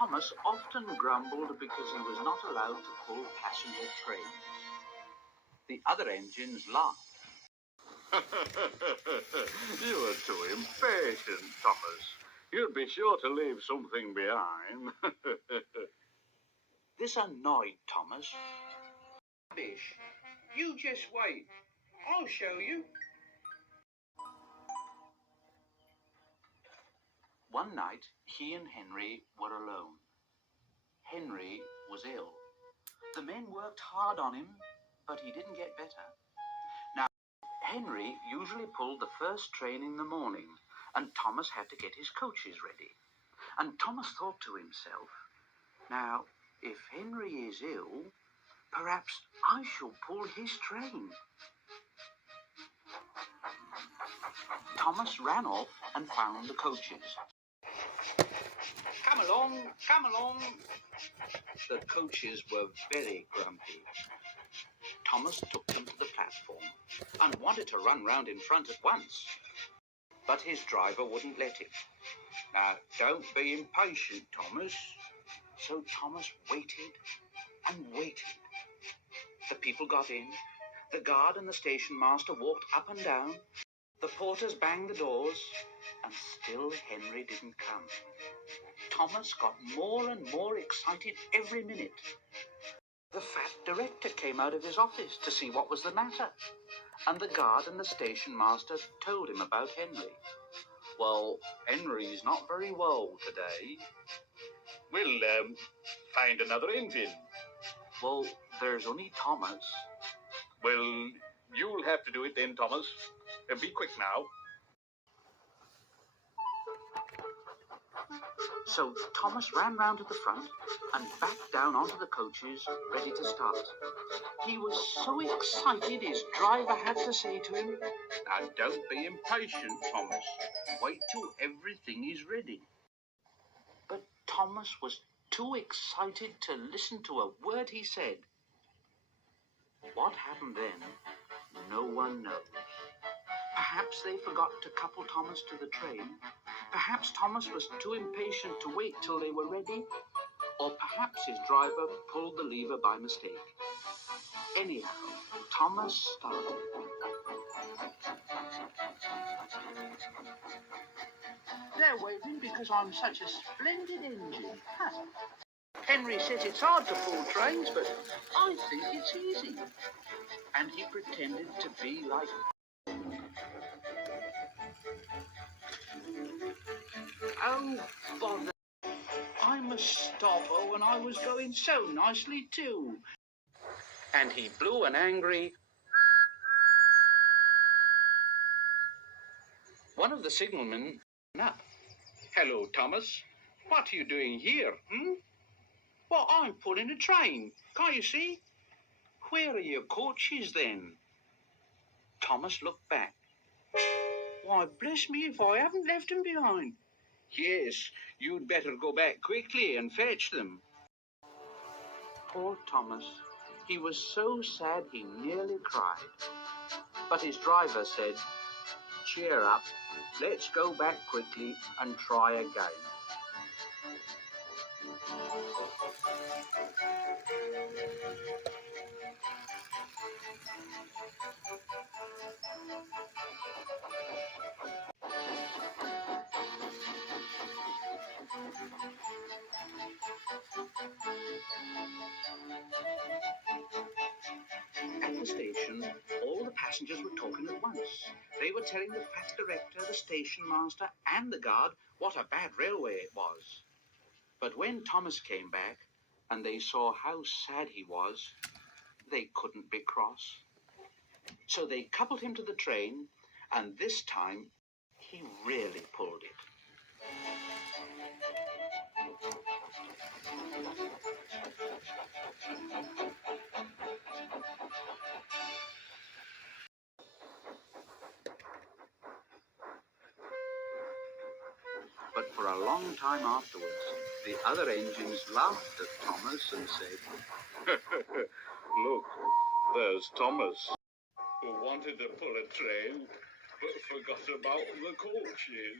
Thomas often grumbled because he was not allowed to pull passenger trains. The other engines laughed. You are too impatient, Thomas. You'd be sure to leave something behind. This annoyed Thomas. Rubbish. You just wait. I'll show you. One night, he and Henry were alone. Henry was ill. The men worked hard on him, but he didn't get better. Now, Henry usually pulled the first train in the morning, and Thomas had to get his coaches ready. And Thomas thought to himself, now, if Henry is ill, perhaps I shall pull his train. Thomas ran off and found the coaches. Come along, come along. The coaches were very grumpy. Thomas took them to the platform and wanted to run round in front at once. But his driver wouldn't let him. Now, don't be impatient, Thomas. So Thomas waited and waited. The people got in. The guard and the station master walked up and down. The porters banged the doors, and still Henry didn't come. Thomas got more and more excited every minute. The fat director came out of his office to see what was the matter, and the guard and the station master told him about Henry. Well, Henry's not very well today. We'll find another engine. Well, there's only Thomas. Well, you'll have to do it then, Thomas. Be quick now. So Thomas ran round to the front and back down onto the coaches, ready to start. He was so excited his driver had to say to him, Now, don't be impatient, Thomas. Wait till everything is ready. But Thomas was too excited to listen to a word he said. What happened then, no one knows. Perhaps they forgot to couple Thomas to the train. Perhaps Thomas was too impatient to wait till they were ready. Or perhaps his driver pulled the lever by mistake. Anyhow, Thomas started. They're waiting because I'm such a splendid engine. Henry says it's hard to pull trains, but I think it's easy. And he pretended to be like... Oh, bother. I'm a stopper when I was going so nicely too. And he blew an angry... One of the signalmen up. Hello, Thomas. What are you doing here, Well, I'm pulling a train. Can't you see? Where are your coaches, then? Thomas looked back. Why, bless me if I haven't left them behind. Yes, you'd better go back quickly and fetch them. Poor Thomas. He was so sad he nearly cried. But his driver said, cheer up, let's go back quickly and try again. At the station, all the passengers were talking at once. They were telling the fat director, the station master, and the guard what a bad railway it was. But when Thomas came back, and they saw how sad he was, they couldn't be cross. So they coupled him to the train, and this time he really pulled it. But for a long time afterwards, the other engines laughed at Thomas and said, Look, there's Thomas, who wanted to pull a train, but forgot about the coaches.